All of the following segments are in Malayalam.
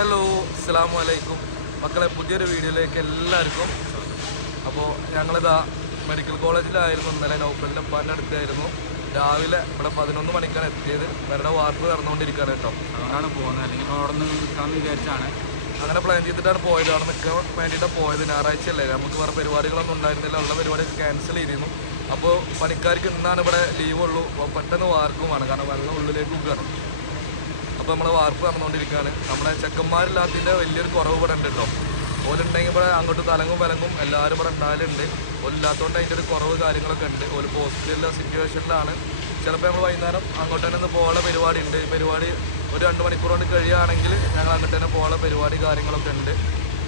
ഹലോ അസ്സാം വലൈക്കും മക്കളെ പുതിയൊരു വീഡിയോയിലേക്ക് എല്ലാവർക്കും അപ്പോൾ ഞങ്ങളിതാ മെഡിക്കൽ കോളേജിലായിരുന്നു ഇന്നലെ നൗഫലിന്റെ ഉപ്പാന്റെ അടുത്തായിരുന്നു. രാവിലെ ഇവിടെ പതിനൊന്ന് മണിക്കാണ് എത്തിയത്. ഇവരുടെ വാർപ്പ് നടന്നുകൊണ്ടിരിക്കുകയാണ് കേട്ടോ. അതുകൊണ്ടാണ് പോകുന്നത്. അല്ലെങ്കിൽ അവിടെ നിന്ന് നിൽക്കാമെന്ന് വിചാരിച്ചാണ്. അങ്ങനെ പ്ലാൻ ചെയ്തിട്ടാണ് പോയത്. അവിടെ നിൽക്കാൻ വേണ്ടിയിട്ടാണ് പോയത്. ഞായറാഴ്ച അല്ലേ നമുക്ക് വേറെ പരിപാടികളൊന്നും ഉണ്ടായിരുന്നില്ല. ഉള്ള പരിപാടിയൊക്കെ ക്യാൻസൽ ചെയ്തിരുന്നു. അപ്പോൾ പണിക്കാർക്ക് ഇന്നാണ് ഇവിടെ ലീവുള്ളൂ ഉള്ളൂ. അപ്പോൾ പെട്ടെന്ന് വാർക്കുമാണ് കാരണം വെള്ളം ഉള്ളിലേക്ക് പോകുകയാണ് അപ്പോൾ നമ്മളെ വാർപ്പ് നടന്നുകൊണ്ടിരിക്കുകയാണ്. നമ്മുടെ ചെക്കന്മാരില്ലാത്തതിന്റെ വലിയൊരു കുറവ് ഇവിടെ ഉണ്ട് കേട്ടോ. ഓലുണ്ടെങ്കിൽ ഇവിടെ അങ്ങോട്ട് തലങ്ങും വിലങ്ങും എല്ലാവരും ഇവിടെ ഉണ്ടായാലുണ്ട് ഓലില്ലാത്തതുകൊണ്ട് അതിന്റെ ഒരു കുറവ് കാര്യങ്ങളൊക്കെ ഉണ്ട്. ഒരു ഹോസ്പിറ്റലിലെ സിറ്റുവേഷനിലാണ് ചിലപ്പോൾ നമ്മൾ വൈകുന്നേരം അങ്ങോട്ട് തന്നെ ഒന്ന് പോകാനുള്ള പരിപാടി ഉണ്ട്. പരിപാടി ഒരു രണ്ട് മണിക്കൂർ കൊണ്ട് കഴിയുകയാണെങ്കിൽ ഞങ്ങൾ അങ്ങോട്ട് തന്നെ പോകാനുള്ള പരിപാടി കാര്യങ്ങളൊക്കെ ഉണ്ട്.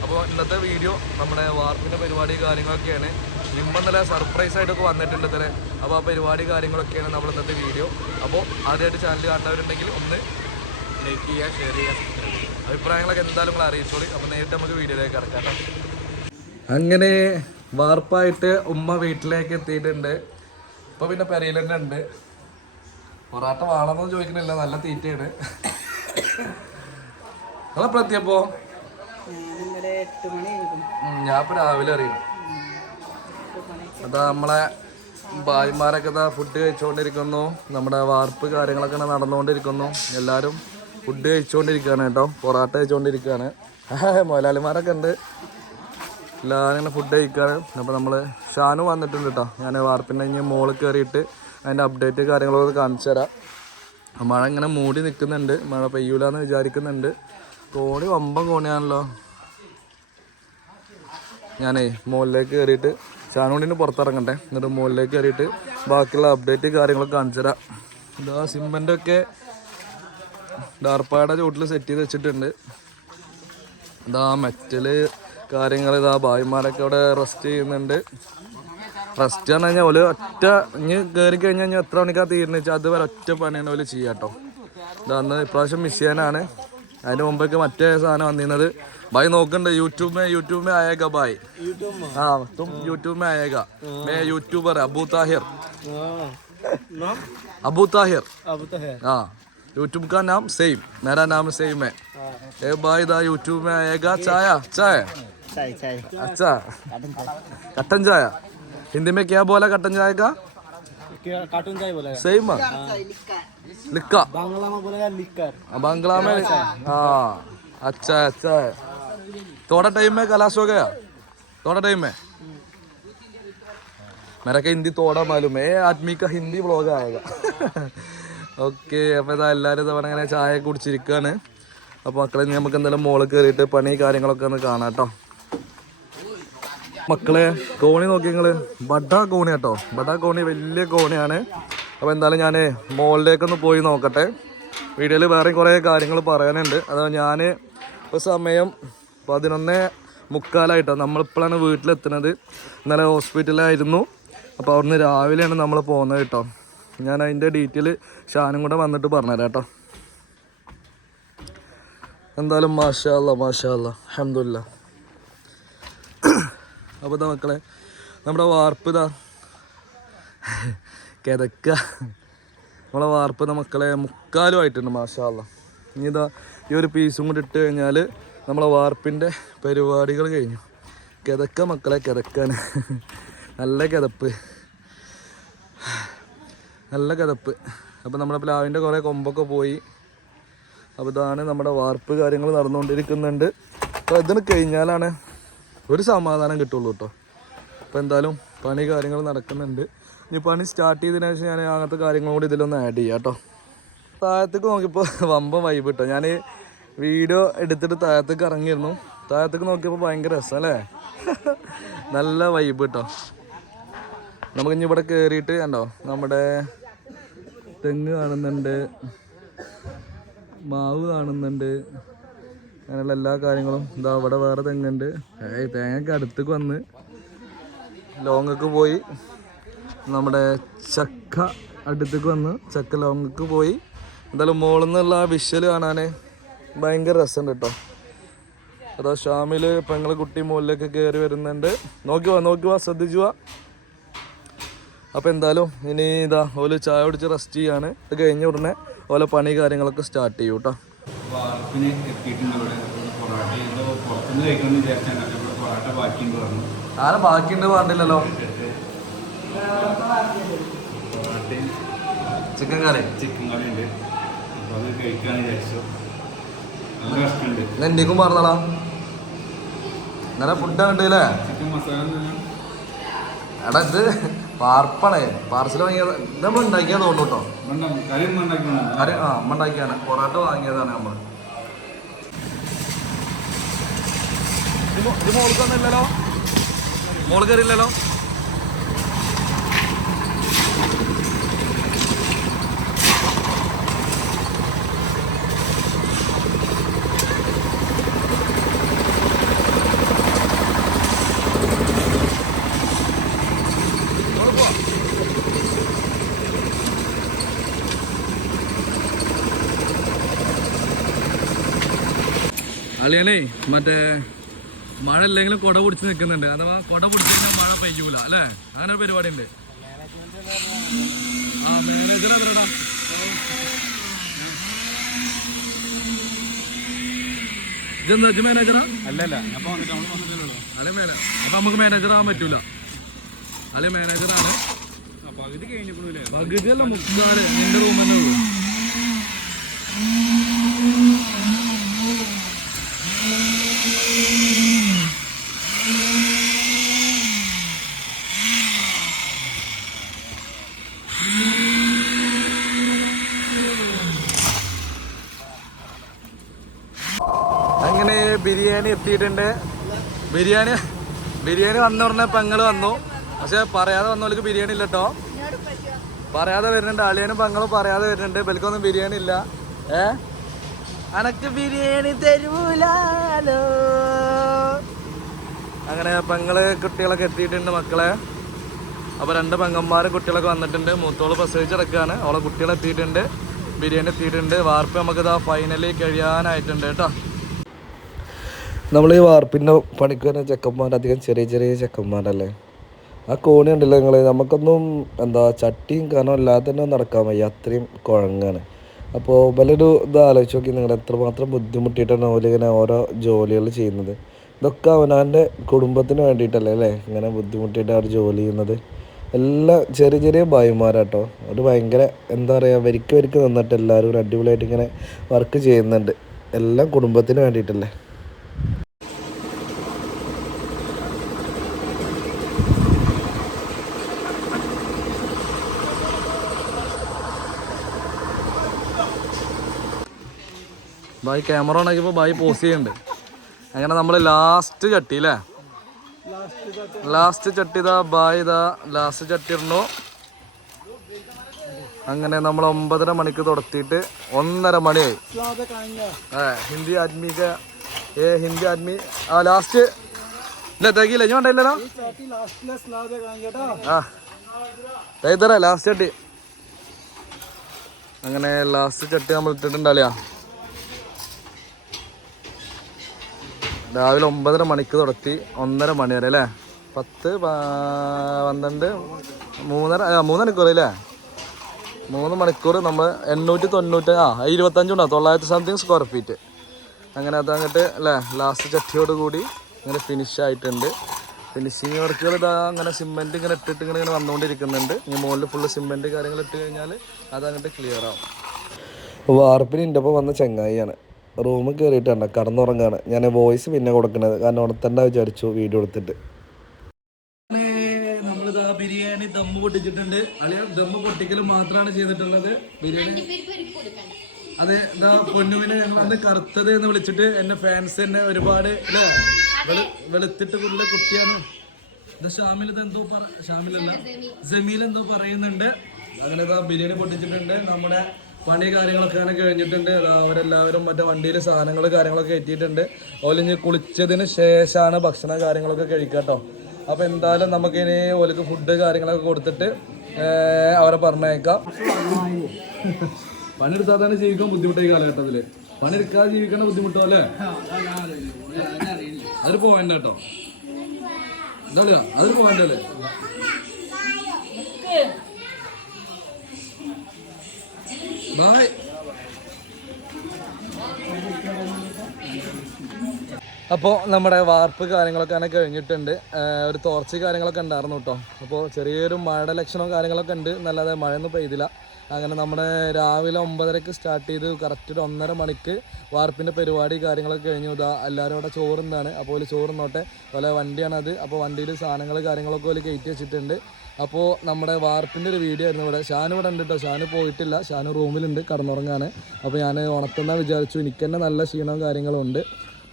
അപ്പോൾ ഇന്നത്തെ വീഡിയോ നമ്മുടെ വാർപ്പിന്റെ പരിപാടി കാര്യങ്ങളൊക്കെയാണ്. ഇമ്മ നല്ല സർപ്രൈസ് ആയിട്ടൊക്കെ വന്നിട്ടുണ്ട് തന്നെ അപ്പോൾ ആ പരിപാടി കാര്യങ്ങളൊക്കെയാണ് നമ്മൾ ഇന്നത്തെ വീഡിയോ. അപ്പോൾ ആദ്യമായിട്ട് ചാനൽ കാണുന്നവരുണ്ടെങ്കിൽ ഒന്ന് ലൈക്ക് ചെയ്യുക ഷെയർ ചെയ്യുക അഭിപ്രായങ്ങളൊക്കെ എന്തായാലും നിങ്ങൾ അറിയിച്ചോളി. അപ്പോൾ നേരിട്ട് നമുക്ക് വീഡിയോയിലേക്ക് കിടക്കാം അങ്ങനെ വാർപ്പായിട്ട് ഉമ്മ വീട്ടിലേക്ക് എത്തിയിട്ടുണ്ട്. ഇപ്പം പിന്നെ പെരയിൽ തന്നെ ഉണ്ട്. പൊറാട്ട വേണമെന്ന് ചോദിക്കണില്ല നല്ല തീറ്റയാണ്. മണി ആയിരിക്കും ഞാൻ ഇപ്പൊ രാവിലെ അറിയണം അതാ നമ്മളെ ഭായിമാരൊക്കെ ഫുഡ് കഴിച്ചുകൊണ്ടിരിക്കുന്നു നമ്മുടെ വാർപ്പ് കാര്യങ്ങളൊക്കെ നടന്നുകൊണ്ടിരിക്കുന്നു. എല്ലാവരും ഫുഡ് കഴിച്ചുകൊണ്ടിരിക്കുകയാണ് കേട്ടോ. പൊറാട്ട കഴിച്ചുകൊണ്ടിരിക്കുകയാണ് മുതലാളിമാരൊക്കെ ഉണ്ട്. എല്ലാവരും ഇങ്ങനെ ഫുഡ് കഴിക്കുകയാണ് അപ്പോൾ നമ്മൾ ഷാനു വന്നിട്ടുണ്ട് കേട്ടോ. ഞാൻ വാർപ്പിന്റെ കഴിഞ്ഞ് മോളിൽ കയറിയിട്ട് അതിന്റെ അപ്ഡേറ്റ് കാര്യങ്ങളൊക്കെ കാണിച്ചു തരാം. മഴ ഇങ്ങനെ മൂടി നിൽക്കുന്നുണ്ട്. മഴ പെയ്യൂലെന്ന് വിചാരിക്കുന്നുണ്ട്. കോണി വമ്പം കോണിയാണല്ലോ ഞാനേ മുകളിലേക്ക് കയറിയിട്ട് ചാനോണ്ടിന് പുറത്തിറങ്ങട്ടെ. എന്നിട്ട് മുകളിലേക്ക് കയറിയിട്ട് ബാക്കിയുള്ള അപ്ഡേറ്റ് കാര്യങ്ങളൊക്കെ കാണിച്ചു തരാം. ഇതാ സിമെന്റ് ഒക്കെ ഡാർപ്പാടെ ചോട്ടിൽ സെറ്റ് ചെയ്ത് വെച്ചിട്ടുണ്ട്. ഇതാ മെറ്റൽ കാര്യങ്ങൾ ഇതാ ഭായിമാരൊക്കെ അവിടെ റെസ്റ്റ് ചെയ്യുന്നുണ്ട്. റെസ്റ്റ് എന്ന് കഴിഞ്ഞാൽ ഓൽ ഒറ്റ ഇനി കയറി കഴിഞ്ഞാൽ ഇനി എത്ര മണിക്കാ തീരുന്ന അതുവരെ ഒറ്റ പണിയാണ് ഓൽ ചെയ്യാട്ടോ ഇതാന്ന് ഇപ്രാവശ്യം മിസ് ചെയ്യാനാണ് അതിന്റെ മുമ്പൊക്കെ മറ്റേ സാധനം വന്നിരുന്നത്. ഭായ് നോക്കണ്ട യൂട്യൂബ് മേ യൂട്യൂബ് മേ ആയേക്ക ഭായ്. ആ തും യൂട്യൂബ് മേ ആയേക്ക. മേ യൂട്യൂബർ അബു താഹിർ. അബു താഹിർ. ആ. यूट्यूब का नाम सेम मेरा नाम सेम है ए भाई दा यूट्यूब में आएगा चाय चाय चाय चाय अच्छा कटन चाय हिंदी में क्या बोला कटन चाय का क्या कार्टून चाय बोला सेम लिखा बांग्ला में बोलेगा लिख कर बांग्ला में हाँ अच्छा अच्छा है थोड़ा टाइम में क्लास हो गया थोड़ा टाइम में मेरा का हिंदी थोड़ा मालूम है ये आदमी का हिंदी ब्लॉग आएगा ഓക്കെ അപ്പോൾ ഇതാ എല്ലാവരും തവണ ഇങ്ങനെ ചായ കുടിച്ചിരിക്കുകയാണ് അപ്പോൾ മക്കളെ നമുക്ക് എന്തായാലും മോളിൽ കയറിയിട്ട് പണി കാര്യങ്ങളൊക്കെ ഒന്ന് കാണാം കേട്ടോ. മക്കളെ കോണി നോക്കി നിങ്ങൾ ബഡ കോണി കേട്ടോ. ബഡ കോണി വലിയ കോണിയാണ്. അപ്പോൾ എന്തായാലും ഞാൻ മോളിലേക്കൊന്ന് പോയി നോക്കട്ടെ. വീഡിയോയിൽ വേറെ കുറേ കാര്യങ്ങൾ പറയാനുണ്ട്. അതാ ഞാൻ ഇപ്പോൾ സമയം പതിനൊന്ന് മുക്കാലായിട്ടോ. നമ്മളിപ്പോഴാണ് വീട്ടിലെത്തുന്നത്. ഇന്നലെ ഹോസ്പിറ്റലായിരുന്നു അപ്പോൾ അവിടുന്ന് രാവിലെയാണ് നമ്മൾ പോകുന്നത് കേട്ടോ. ഞാൻ അതിന്റെ ഡീറ്റെയിൽ ഷാനും കൂടെ വന്നിട്ട് പറഞ്ഞുതരാം കേട്ടോ. എന്തായാലും മാഷാ അല്ല മാഷാ അഹമ്മദില്ല അപ്പോൾ ഇതാ മക്കളെ നമ്മുടെ വാർപ്പ് ഇതാ കിതക്ക നമ്മളെ വാർപ്പ് ഇതാ മക്കളെ മുക്കാലും ആയിട്ടുണ്ട് മാഷാ അല്ല ഇനി ഇതാ ഈ ഒരു പീസും കൂടി ഇട്ട് കഴിഞ്ഞാൽ നമ്മളെ വാർപ്പിന്റെ പരിപാടികൾ കഴിഞ്ഞു. കിതക്ക മക്കളെ കിതക്കാൻ നല്ല കിതപ്പ്. നല്ല കിതപ്പ് അപ്പോൾ നമ്മുടെ പ്ലാവിന്റെ കുറേ കൊമ്പൊക്കെ പോയി. അപ്പോൾ ഇതാണ് നമ്മുടെ വാർപ്പ് കാര്യങ്ങൾ നടന്നുകൊണ്ടിരിക്കുന്നുണ്ട്. അപ്പോൾ ഇതിന് കഴിഞ്ഞാലാണ് ഒരു സമാധാനം കിട്ടുള്ളൂ കേട്ടോ. അപ്പോൾ എന്തായാലും പണി കാര്യങ്ങൾ നടക്കുന്നുണ്ട്. ഇനി പണി സ്റ്റാർട്ട് ചെയ്തതിനു ശേഷം ഞാൻ അങ്ങനത്തെ കാര്യങ്ങളും കൂടി ഇതിലൊന്ന് ആഡ് ചെയ്യാം കേട്ടോ. താഴത്തേക്ക് നോക്കിയപ്പോൾ വമ്പ വൈബ് കിട്ടോ. ഞാൻ വീഡിയോ എടുത്തിട്ട് താഴത്തേക്ക് ഇറങ്ങിയിരുന്നു. താഴത്തേക്ക് നോക്കിയപ്പോൾ ഭയങ്കര രസം അല്ലേ? നല്ല വൈബ് കിട്ടോ. നമുക്ക് ഇനി ഇവിടെ കയറിയിട്ട് കണ്ടോ? നമ്മുടെ തെങ്ങ് കാണുന്നുണ്ട്. മാവ് കാണുന്നുണ്ട്. അങ്ങനെയുള്ള എല്ലാ കാര്യങ്ങളും. ഇതാ അവിടെ വേറെ തെങ്ങുണ്ട്. ഏയ് തേങ്ങയൊക്കെ അടുത്തേക്ക് വന്ന് ലോങ്ങക്ക് പോയി. നമ്മുടെ ചക്ക അടുത്തേക്ക് വന്ന് ചക്ക ലോങ്ങക്ക് പോയി. എന്തായാലും മോളിൽ നിന്നുള്ള ആ വിഷ്വൽ കാണാൻ ഭയങ്കര രസമുണ്ട് കേട്ടോ. അതാ ഷാമിൽ പെങ്ങളെ കുട്ടി മുകളിലേക്ക് കയറി വരുന്നുണ്ട്. നോക്കി വാ നോക്കി വാ ശ്രദ്ധിച്ചു വാ. അപ്പോൾ എന്തായാലും ഇനി ഇതാ ഓൽ ചായ കുടിച്ച് റെസ്റ്റ് ചെയ്യാണ്. ഇത് കഴിഞ്ഞ ഉടനെ ഓലെ പണി കാര്യങ്ങളൊക്കെ സ്റ്റാർട്ട് ചെയ്യും കേട്ടോ വാർപ്പിന് എത്തിയിട്ടുണ്ട് ഇവിടെ. പൊറാട്ട എന്തോ പുറത്തുനിന്ന് കഴിക്കാമെന്ന് വിചാരിച്ചാണ്. അപ്പോൾ പൊറാട്ട ബാക്കിയുണ്ട് പറഞ്ഞു. ആരെ ബാക്കിയുണ്ട് പറഞ്ഞില്ലല്ലോ? പൊറാട്ടയും ചിക്കൻ കറി. ചിക്കൻ കറി ഉണ്ട്. അപ്പോൾ അത് കഴിക്കാമെന്ന് വിചാരിച്ചു. നല്ല കഷ്ടമുണ്ട് എന്റേക്കും ഫുഡാണ് ഉണ്ട് അല്ലേ ചിക്കൻ മസാല എടാ ഇത് പാർപ്പാണേ പാർസൽ വാങ്ങിയത് ഇത് നമ്മൾ ഉണ്ടാക്കിയാൽ തോന്നുന്നു കേട്ടോ. കറി ആ അമ്മ ഉണ്ടാക്കിയാണ് പൊറോട്ട വാങ്ങിയതാണ് നമ്മൾ ഇത് മോൾക്കൊന്നും ഇല്ലല്ലോ? മോൾ അളിയനെ മറ്റേ മഴ ഇല്ലെങ്കിലും കൊട പിടിച്ച് നിൽക്കുന്നുണ്ട് അഥവാ കൊട പിടിച്ച് മഴ പെയ്യൂല അല്ലേ? അങ്ങനെ പരിപാടി ഉണ്ട് ആ മാനേജർ എവിടെടാ? ഇതെന്താ മാനേജറാ അല്ലല്ല അപ്പോൾ മാനേജർ അപ്പൊ നമുക്ക് മാനേജർ ആവാൻ പറ്റൂല. അല്ലെ മാനേജറാണ് പകുതി കഴിഞ്ഞപ്പോഴേ പകുതിയല്ല മുക്കാൽ. നിന്റെ റൂം തന്നെ ഉള്ളൂ അങ്ങനെ ബിരിയാണി എത്തിയിട്ടുണ്ട്. ബിരിയാണി ബിരിയാണി വന്ന പറഞ്ഞ പെങ്ങൾ വന്നു. പക്ഷെ പറയാതെ വന്നവർക്ക് ബിരിയാണി ഇല്ല കേട്ടോ പറയാതെ വരുന്നുണ്ട്. അളിയനും പെങ്ങളും പറയാതെ വരുന്നുണ്ട്. ബൽക്കൊന്നും ബിരിയാണി ഇല്ല. ഏ? അനക്ക് ബിരിയാണി തരൂലോ അങ്ങനെ പെങ്ങൾ കുട്ടികളൊക്കെ എത്തിയിട്ടുണ്ട് മക്കളെ. അപ്പോൾ രണ്ട് പെങ്ങന്മാർ കുട്ടികളൊക്കെ വന്നിട്ടുണ്ട്. മൂത്തോൾ പ്രസവിച്ചെടുക്കുകയാണ് അവളെ കുട്ടികളെത്തിയിട്ടുണ്ട് ബിരിയാണി എത്തിയിട്ടുണ്ട്. വാർപ്പ് നമുക്ക് ഇതാ ഫൈനലി കഴിയാനായിട്ടുണ്ട് കേട്ടോ. നമ്മൾ ഈ വാർപ്പിന്റെ പണിക്ക് വരുന്ന ചെക്കന്മാർ അധികം ചെറിയ ചെറിയ ചെക്കന്മാരല്ലേ? ആ കോണി ഉണ്ടല്ലോ നിങ്ങൾ നമുക്കൊന്നും എന്താ ചട്ടിയും കനവും അല്ലാതെ തന്നെ നടക്കാൻ വയ്യ. അത്രയും കുഴങ്ങാണ്. അപ്പോൾ വലിയൊരു ഇത് ആലോചിച്ച് നോക്കി നിങ്ങൾ എത്രമാത്രം ബുദ്ധിമുട്ടിയിട്ടാണ് അവരിങ്ങനെ ഓരോ ജോലികൾ ചെയ്യുന്നത്. ഇതൊക്കെ അവനവന്റെ കുടുംബത്തിന് വേണ്ടിയിട്ടല്ലേ അല്ലേ? ഇങ്ങനെ ബുദ്ധിമുട്ടിയിട്ട് അവർ ജോലി ചെയ്യുന്നത്. എല്ലാം ചെറിയ ചെറിയ ഭായിമാരാട്ടോ. ഒരു ഭയങ്കര എന്താ പറയുക വരിക്ക് വരിക്ക് നിന്നിട്ട് എല്ലാവരും അടിപൊളിയായിട്ട് ഇങ്ങനെ വർക്ക് ചെയ്യുന്നുണ്ട്. എല്ലാം കുടുംബത്തിന് വേണ്ടിയിട്ടല്ലേ? ബൈ ക്യാമറ ഓൺ ആക്കിയപ്പോൾ ബായി പോസ് ചെയ്യണ്ട്. അങ്ങനെ നമ്മൾ ലാസ്റ്റ് ചട്ടി അല്ലേ ലാസ്റ്റ് ചട്ടി ഇതാ ബായ് ഇതാ ലാസ്റ്റ് ചട്ടി ഇടണു. അങ്ങനെ നമ്മൾ ഒമ്പതര മണിക്ക് തുടത്തിയിട്ട് ഒന്നര മണിയായി. ഏ ഹിന്ദി ആദ്മി ഏ ഹിന്ദി ആദ്മി ആ ലാസ്റ്റ് ഇല്ല തികയില്ല ഞാൻ ഉണ്ടായില്ലല്ലോ ആ തൈതറ ലാസ്റ്റ് ചട്ടി. അങ്ങനെ ലാസ്റ്റ് ചട്ടി നമ്മൾ ഇട്ടിട്ടുണ്ടല്ലേ രാവിലെ ഒമ്പതര മണിക്ക് തുടത്തി ഒന്നര മണി വരെ അല്ലേ? പത്ത് പന്ത്രണ്ട് മൂന്നര മൂന്ന് മണിക്കൂർ അല്ലേ? മൂന്ന് മണിക്കൂർ നമ്മൾ എണ്ണൂറ്റി തൊണ്ണൂറ്റി ആ ഉണ്ടോ തൊള്ളായിരത്തി സംതിങ് സ്ക്വയർ ഫീറ്റ് അങ്ങനെ അത് അങ്ങോട്ട് അല്ലേ ലാസ്റ്റ് ചട്ടിയോട് കൂടി ഇങ്ങനെ ഫിനിഷ് ആയിട്ടുണ്ട്. ഫിനിഷിങ് വർക്കുകൾ ഇതാ അങ്ങനെ സിമെന്റ് ഇങ്ങനെ ഇട്ടിട്ട് ഇങ്ങനെ ഇങ്ങനെ വന്നുകൊണ്ടിരിക്കുന്നുണ്ട്. ഇനി മുകളിൽ ഫുള്ള് സിമെന്റ് കാര്യങ്ങൾ ഇട്ട് കഴിഞ്ഞാൽ അത് അങ്ങോട്ട് ക്ലിയർ ആവും. വാർപ്പിന് എന്റെ ഒപ്പം വന്ന ചെങ്ങായിയാണ്. റൂമിൽ കയറിയിട്ടാണ് കടന്നുറങ്ങാണ്. ഞാൻ വോയിസ് പിന്നെ കൊടുക്കണത്. കാരണം ഉണത്തണ്ട വിചാരിച്ചു വീഡിയോ എടുത്തിട്ട്. നമ്മളിതാ ബിരിയാണി ദമ്മ് പൊട്ടിച്ചിട്ടുണ്ട്. അല്ലെങ്കിൽ ദമ്മ് പൊട്ടിക്കൽ മാത്രമാണ് ചെയ്തിട്ടുള്ളത്. ബിരിയാണി അതെ ഇതാ പൊന്നുവിനെ ഞങ്ങൾ അന്ന് കറുത്തത് എന്ന് വിളിച്ചിട്ട് എന്റെ ഫാൻസ് തന്നെ ഒരുപാട് അല്ലേ വെളു- വെളുത്തിട്ട് കൂടുതൽ കുട്ടിയാണ്. ഇത് ഷാമിൽ ഇത് എന്തോ പറ ഷാമിലല്ല. ജമീൽ എന്തോ പറയുന്നുണ്ട്. അങ്ങനെ ഇതാ ബിരിയാണി പൊട്ടിച്ചിട്ടുണ്ട്. നമ്മുടെ പണി കാര്യങ്ങളൊക്കെ അങ്ങനെ കഴിഞ്ഞിട്ടുണ്ട്. അവരെല്ലാവരും മറ്റേ വണ്ടിയിൽ സാധനങ്ങൾ കാര്യങ്ങളൊക്കെ എത്തിയിട്ടുണ്ട്. ഓലിഞ്ഞ് കുളിച്ചതിന് ശേഷമാണ് ഭക്ഷണ കാര്യങ്ങളൊക്കെ കഴിക്കുക കേട്ടോ. അപ്പോൾ എന്തായാലും നമുക്കിനി ഓലിക്ക് ഫുഡ് കാര്യങ്ങളൊക്കെ കൊടുത്തിട്ട് അവരെ പറഞ്ഞേക്കാം പണിയെടുത്താൽ തന്നെ ജീവിക്കാൻ ബുദ്ധിമുട്ടായി കാലഘട്ടത്തിൽ. പണിയെടുക്കാതെ ജീവിക്കണ ബുദ്ധിമുട്ടോ അല്ലേ? അതൊരു പോയിന്റ് കേട്ടോ. എന്താ അതൊരു പോയിന്റ് അല്ലേ? ബായ് അപ്പോൾ നമ്മുടെ വാർപ്പ് കാര്യങ്ങളൊക്കെ അങ്ങനെ കഴിഞ്ഞിട്ടുണ്ട്. ഒരു തോർച്ച കാര്യങ്ങളൊക്കെ ഉണ്ടായിരുന്നു കേട്ടോ. അപ്പോൾ ചെറിയൊരു മഴയുടെ ലക്ഷണവും കാര്യങ്ങളൊക്കെ ഉണ്ട്. നല്ലതെ മഴയൊന്നും പെയ്തില്ല. അങ്ങനെ നമ്മുടെ രാവിലെ ഒമ്പതരക്ക് സ്റ്റാർട്ട് ചെയ്ത് കറക്റ്റ് ഒരു ഒന്നര മണിക്ക് വാർപ്പിന്റെ പരിപാടി കാര്യങ്ങളൊക്കെ കഴിഞ്ഞു. ഇതാ എല്ലാവരും ഇവിടെ ചോറുന്നാണ്. അപ്പോൾ ഒരു ചോറുന്നോട്ടെ. അതുപോലെ വണ്ടിയാണത്. അപ്പോൾ വണ്ടിയിൽ സാധനങ്ങൾ കാര്യങ്ങളൊക്കെ ഒരു കയറ്റി വെച്ചിട്ടുണ്ട്. അപ്പോൾ നമ്മുടെ വാർപ്പിന്റെ ഒരു വീഡിയോ ആയിരുന്നു ഇവിടെ. ഷാൻ ഇവിടെ ഉണ്ട് കേട്ടോ ഷാന് പോയിട്ടില്ല. ഷാൻ റൂമിലുണ്ട് കടന്നുറങ്ങാൻ അപ്പോൾ ഞാൻ ഉണർത്തുന്ന വിചാരിച്ചു. എനിക്ക് തന്നെ നല്ല ക്ഷീണവും കാര്യങ്ങളും ഉണ്ട്.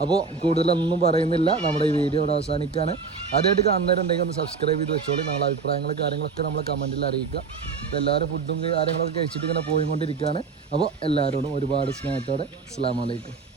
അപ്പോൾ കൂടുതലൊന്നും പറയുന്നില്ല. നമ്മുടെ ഈ വീഡിയോ ഇവിടെ അവസാനിക്കാൻ ആദ്യമായിട്ട് കാണുന്നവരുണ്ടെങ്കിൽ ഒന്ന് സബ്സ്ക്രൈബ് ചെയ്ത് വെച്ചോളി. നിങ്ങളുടെ അഭിപ്രായങ്ങൾ കാര്യങ്ങളൊക്കെ നമ്മളെ കമന്റിൽ അറിയിക്കുക. അപ്പോൾ എല്ലാവരും ഫുഡും കാര്യങ്ങളൊക്കെ കഴിച്ചിട്ട് ഇങ്ങനെ പോയിക്കൊണ്ടിരിക്കുകയാണ്. അപ്പോൾ എല്ലാവരോടും ഒരുപാട് സ്നേഹത്തോടെ. അസ്സാം വലൈക്കും